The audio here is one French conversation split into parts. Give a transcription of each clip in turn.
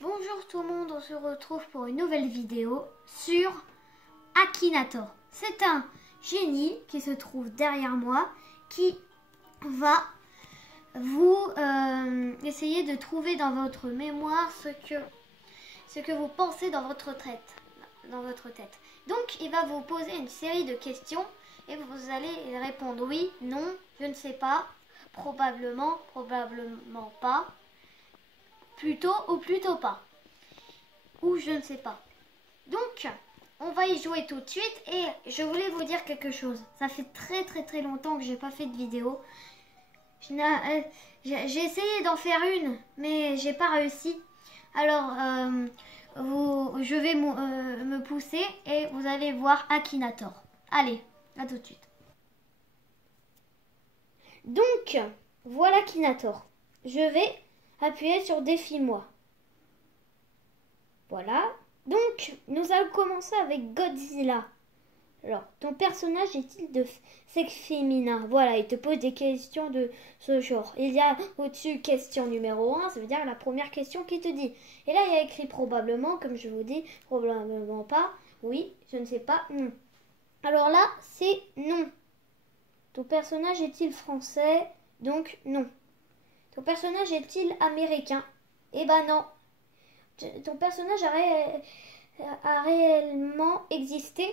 Bonjour tout le monde, on se retrouve pour une nouvelle vidéo sur Akinator. C'est un génie qui se trouve derrière moi qui va vous essayer de trouver dans votre mémoire ce que vous pensez dans votre tête. Donc il va vous poser une série de questions et vous allez répondre oui, non, je ne sais pas, probablement, probablement pas, plutôt ou plutôt pas, ou je ne sais pas. Donc on va y jouer tout de suite et je voulais vous dire quelque chose. Ça fait très longtemps que j'ai pas fait de vidéo. J'ai essayé d'en faire une mais j'ai pas réussi. Alors je vais me pousser et vous allez voir Akinator. Allez, à tout de suite. Donc voilà Akinator. Je vais appuyer sur défie-moi. Voilà. Donc, nous allons commencer avec Godzilla. Alors, ton personnage est-il de sexe féminin? Voilà, il te pose des questions de ce genre. Il y a au-dessus question numéro 1, ça veut dire la première question qui te dit. Et là, il y a écrit probablement, comme je vous dis, probablement pas, oui, je ne sais pas, non. Alors là, c'est non. Ton personnage est-il français? Donc, non. Ton personnage est-il américain? Eh ben non. Ton personnage a réellement existé?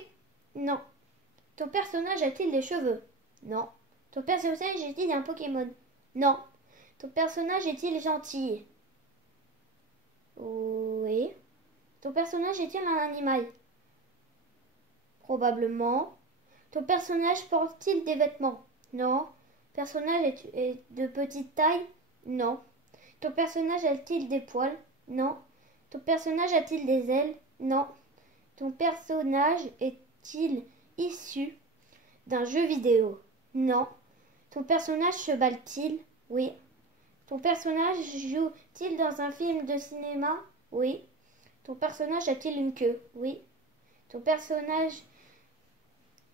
Non. Ton personnage a-t-il des cheveux? Non. Ton personnage est-il un Pokémon? Non. Ton personnage est-il gentil? Oui. Ton personnage est-il un animal? Probablement. Ton personnage porte-t-il des vêtements? Non. Personnage est de petite taille? Non. Ton personnage a-t-il des poils? Non. Ton personnage a-t-il des ailes? Non. Ton personnage est-il issu d'un jeu vidéo? Non. Ton personnage se bat-il? Oui. Ton personnage joue-t-il dans un film de cinéma? Oui. Ton personnage a-t-il une queue? Oui. Ton personnage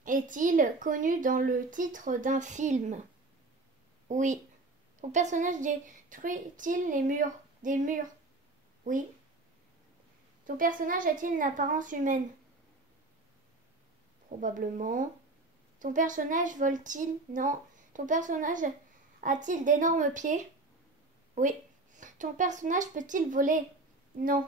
est-il connu dans le titre d'un film? Oui. Ton personnage détruit-il les murs? Des murs? Oui. Ton personnage a-t-il une apparence humaine? Probablement. Ton personnage vole-t-il? Non. Ton personnage a-t-il d'énormes pieds? Oui. Ton personnage peut-il voler? Non.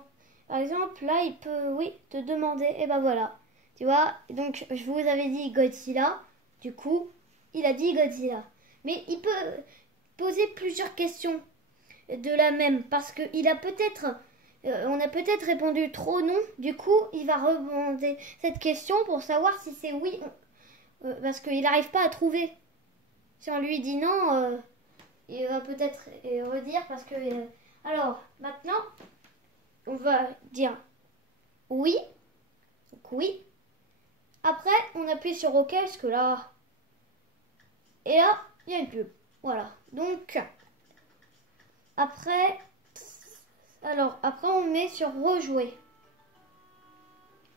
Par exemple, là, il peut, oui, te demander, et ben voilà. Tu vois, donc je vous avais dit Godzilla, du coup, il a dit Godzilla. Mais il peut poser plusieurs questions de la même, parce qu'il a peut-être... on a peut-être répondu trop non, du coup il va rebondir cette question pour savoir si c'est oui, parce qu'il n'arrive pas à trouver. Si on lui dit non, il va peut-être redire parce que... alors maintenant, on va dire oui, donc oui. Après, on appuie sur OK parce que là... Et là, il y a une pub. Voilà, donc... Après... Alors, après on met sur rejouer.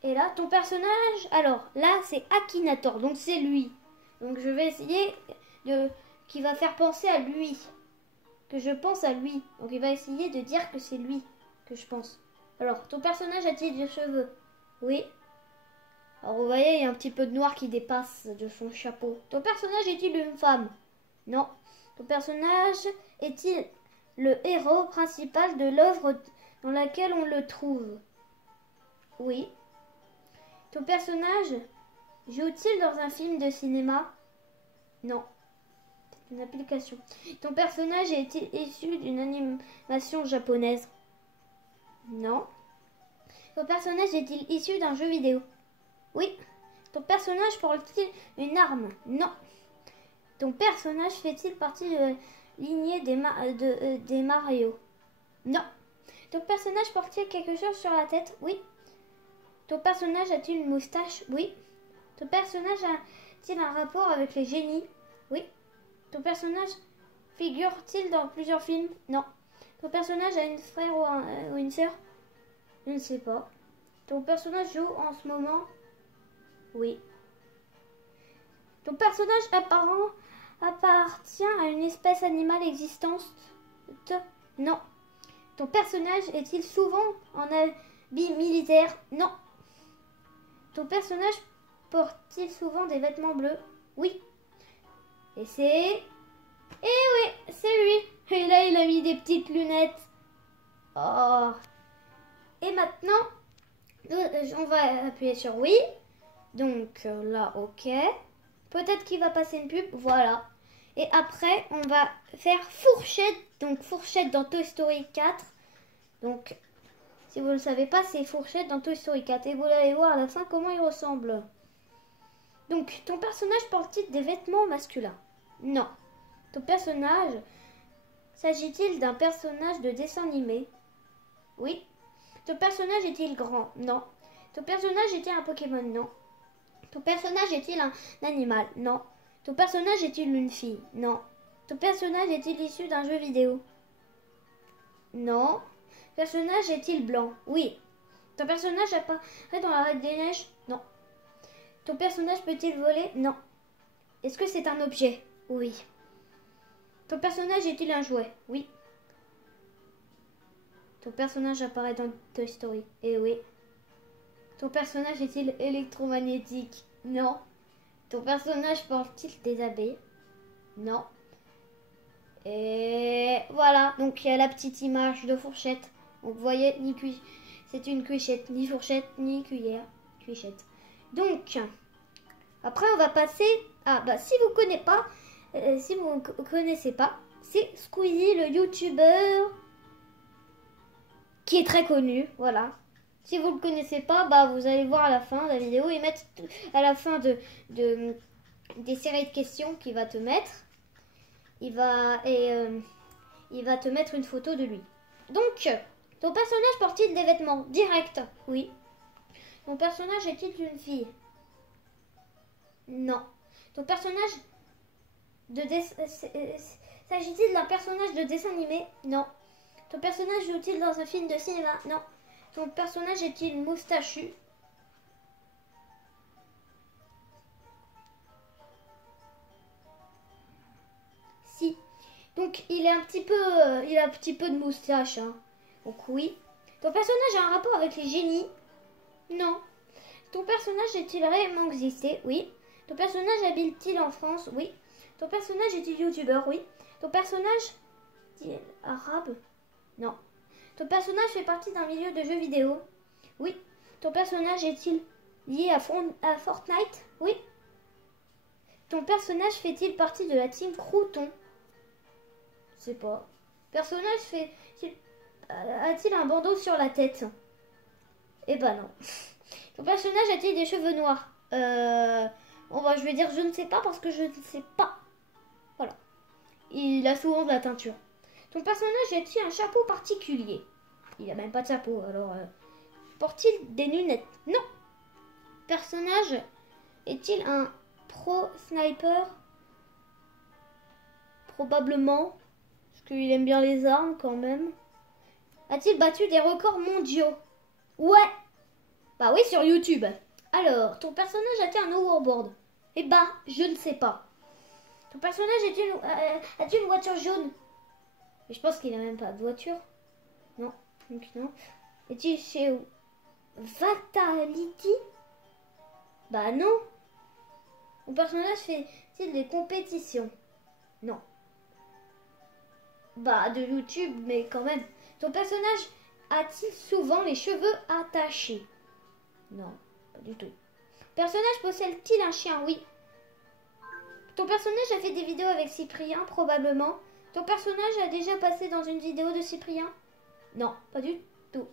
Et là, ton personnage, alors là c'est Akinator, donc c'est lui. Donc je vais essayer qui va faire penser à lui. Que je pense à lui. Donc il va essayer de dire que c'est lui que je pense. Alors, ton personnage a-t-il des cheveux? Oui. Alors vous voyez, il y a un petit peu de noir qui dépasse de son chapeau. Ton personnage est-il une femme? Non. Ton personnage est-il le héros principal de l'œuvre dans laquelle on le trouve? Oui. Ton personnage joue-t-il dans un film de cinéma? Non. C'est une application. Ton personnage est-il issu d'une animation japonaise? Non. Ton personnage est-il issu d'un jeu vidéo? Oui. Ton personnage porte-t-il une arme? Non. Ton personnage fait-il partie de la lignée des Mario? Non. Ton personnage porte-t-il quelque chose sur la tête? Oui. Ton personnage a-t-il une moustache? Oui. Ton personnage a-t-il un rapport avec les génies? Oui. Ton personnage figure-t-il dans plusieurs films? Non. Ton personnage a une frère ou une sœur? Je ne sais pas. Ton personnage joue en ce moment? Oui. Ton personnage appartient à une espèce animale existante? Non. Ton personnage est-il souvent en habit militaire? Non. Ton personnage porte-t-il souvent des vêtements bleus? Oui. Et c'est... Eh oui, c'est lui. Et là, il a mis des petites lunettes. Oh. Et maintenant, on va appuyer sur oui. Donc là, ok. Peut-être qu'il va passer une pub. Voilà. Et après, on va faire Fourchette. Donc Fourchette dans Toy Story 4. Donc, si vous ne le savez pas, c'est Fourchette dans Toy Story 4. Et vous allez voir à la fin comment il ressemble. Donc, ton personnage porte-t-il des vêtements masculins? Non. Ton personnage, s'agit-il d'un personnage de dessin animé? Oui. Ton personnage est-il grand? Non. Ton personnage est-il un Pokémon? Non. Ton personnage est-il un animal? Non. Ton personnage est-il une fille? Non. Ton personnage est-il issu d'un jeu vidéo? Non. Ton personnage est-il blanc? Oui. Ton personnage apparaît dans la Reine des Neiges? Non. Ton personnage peut-il voler? Non. Est-ce que c'est un objet? Oui. Ton personnage est-il un jouet? Oui. Ton personnage apparaît dans Toy Story? Eh oui. Ton personnage est-il électromagnétique? Non. Ton personnage porte-t-il des habits? Non. Et voilà. Donc il y a la petite image de Fourchette. Donc vous voyez, c'est une cuichette, ni fourchette, ni cuillère. Cuichette. Donc, après on va passer à... si vous ne connaissez pas, c'est Squeezie, le youtubeur qui est très connu. Voilà. Si vous ne le connaissez pas, vous allez voir à la fin de la vidéo. Ils mettent à la fin des séries de questions qu'il va te mettre. Il va te mettre une photo de lui. Donc, ton personnage porte-t-il des vêtements? Direct. Oui. Ton personnage est-il une fille? Non. Ton personnage s'agit-il d'un personnage de dessin animé? Non. Ton personnage joue-t-il dans un film de cinéma? Non. Ton personnage est-il moustachu? Si. Donc il a un petit peu de moustache. Hein. Donc oui. Ton personnage a un rapport avec les génies? Non. Ton personnage est-il réellement existé? Oui. Ton personnage habite-t-il en France? Oui. Ton personnage est-il youtubeur? Oui. Ton personnage est-il arabe? Non. Ton personnage fait partie d'un milieu de jeux vidéo? Oui. Ton personnage est-il lié à Fortnite? Oui. Ton personnage fait-il partie de la team Crouton? Je sais pas. Personnage a-t-il un bandeau sur la tête? Eh ben non. Ton personnage a-t-il des cheveux noirs? Je vais dire je ne sais pas parce que je ne sais pas. Voilà. Il a souvent de la teinture. Ton personnage a-t-il un chapeau particulier? Il a même pas de chapeau, alors... porte-t-il des lunettes? Non. Personnage est-il un pro sniper? Probablement. Parce qu'il aime bien les armes quand même. A-t-il battu des records mondiaux? Ouais. Bah oui, sur YouTube. Alors, ton personnage a-t-il un hoverboard? Eh bah, je ne sais pas. Ton personnage a-t-il une voiture jaune? Mais je pense qu'il n'a même pas de voiture. Non, donc non. Est-il chez Fatality? Bah non. Ton personnage fait-il des compétitions? Non. Bah de YouTube, mais quand même. Ton personnage a-t-il souvent les cheveux attachés? Non, pas du tout. Personnage possède-t-il un chien? Oui. Ton personnage a fait des vidéos avec Cyprien, probablement. Ton personnage a déjà passé dans une vidéo de Cyprien? Non, pas du tout.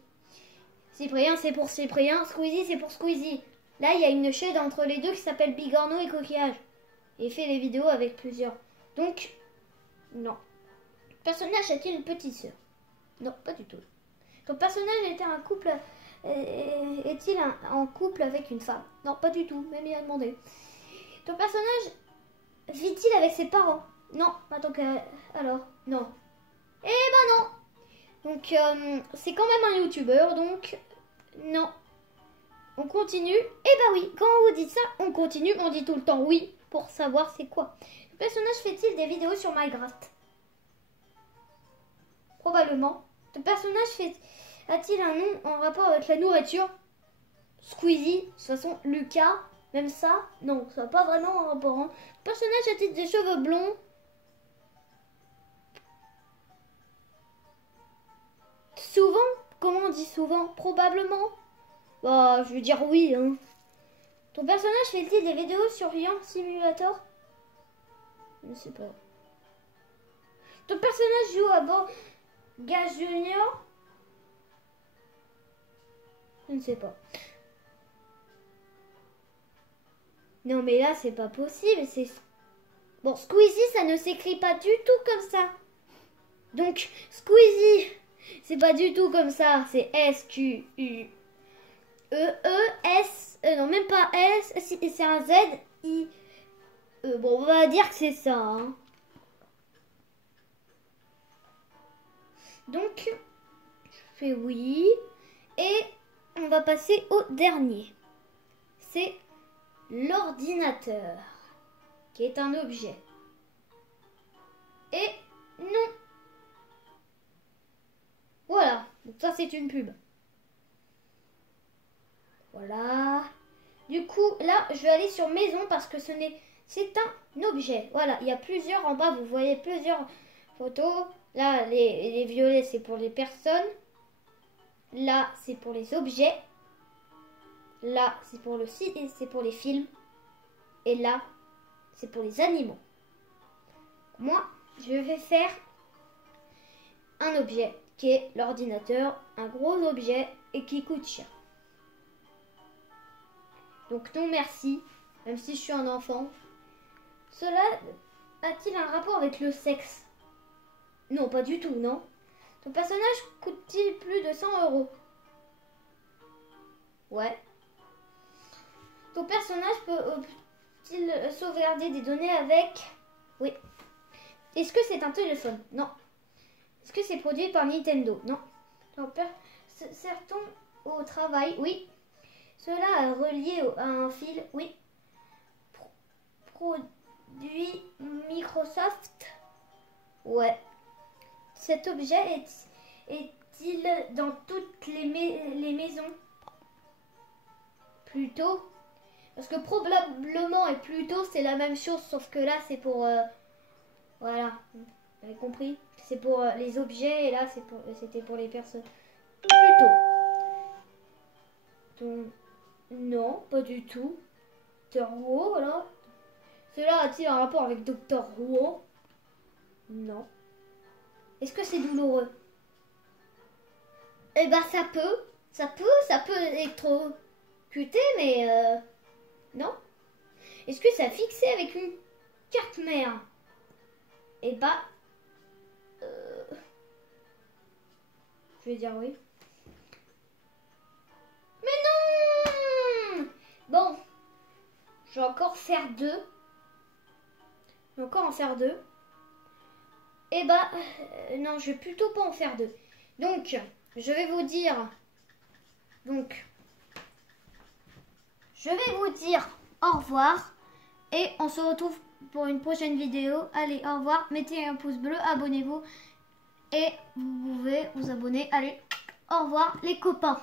Cyprien, c'est pour Cyprien. Squeezie, c'est pour Squeezie. Là, il y a une chaîne entre les deux qui s'appelle Bigorneau et Coquillage. Et il fait des vidéos avec plusieurs. Donc, non. Personnage a-t-il une petite sœur? Non, pas du tout. Ton personnage était un couple... est-il en couple avec une femme? Non, pas du tout. Même il a demandé. Ton personnage vit-il avec ses parents? Non. Attends, alors, non. Eh ben non. Donc, c'est quand même un youtubeur, donc non. On continue. Eh ben oui, quand on vous dit ça, on continue. On dit tout le temps oui pour savoir c'est quoi. Le personnage fait-il des vidéos sur Minecraft? Probablement. Ton personnage a-t-il un nom en rapport avec la nourriture? Squeezie, de toute façon, Lucas, même ça, non, ça n'a pas vraiment un rapport. Hein. Ton personnage a-t-il des cheveux blonds? Souvent? Comment on dit souvent? Probablement. Bah, je veux dire oui. Hein. Ton personnage fait-il des vidéos sur Yacht Simulator? Je ne sais pas. Ton personnage joue à bord Gaz Junior? Je ne sais pas. Non mais là c'est pas possible. C'est bon, Squeezie ça ne s'écrit pas du tout comme ça. Donc Squeezie c'est pas du tout comme ça. C'est S-Q-U-E-E-S. Non même pas S. C'est un Z-I-E. Bon on va dire que c'est ça. Hein. Donc je fais oui. Et on va passer au dernier. C'est l'ordinateur, qui est un objet. Et non. Voilà, donc ça c'est une pub. Voilà. Du coup, là, je vais aller sur maison parce que c'est un objet. Voilà, il y a plusieurs en bas, vous voyez plusieurs photos. Là, les violets, c'est pour les personnes. Là, c'est pour les objets. Là, c'est pour les films. Et là, c'est pour les animaux. Moi, je vais faire un objet qui est l'ordinateur, un gros objet et qui coûte cher. Donc non merci, même si je suis un enfant. Cela a-t-il un rapport avec le sexe? Non, pas du tout, non. Ton personnage coûte-t-il plus de 100 €? Ouais. Ton personnage peut-il sauvegarder des données avec? Oui. Est-ce que c'est un téléphone? Non. Est-ce que c'est produit par Nintendo? Non. Sert-on au travail? Oui. Cela est relié à un fil? Oui. Produit Microsoft? Ouais. Cet objet est-il dans toutes les maisons? Plutôt. Parce que probablement et plutôt c'est la même chose, sauf que là c'est pour... voilà, vous avez compris? C'est pour les objets et là c'était pour les personnes. Plutôt. Non, pas du tout. Dr. Who, voilà. Cela a-t-il un rapport avec Dr. Who? Non. Est-ce que c'est douloureux? Eh ben ça peut électrocuter, mais non. Est-ce que ça fixé avec une carte mère? Eh ben, je vais dire oui. Mais non! Bon, je vais encore faire deux. Je vais encore en faire deux. Eh ben, non, je vais plutôt pas en faire deux. Donc, je vais vous dire. Au revoir. Et on se retrouve pour une prochaine vidéo. Allez, au revoir. Mettez un pouce bleu, abonnez-vous. Et vous pouvez vous abonner. Allez, au revoir les copains.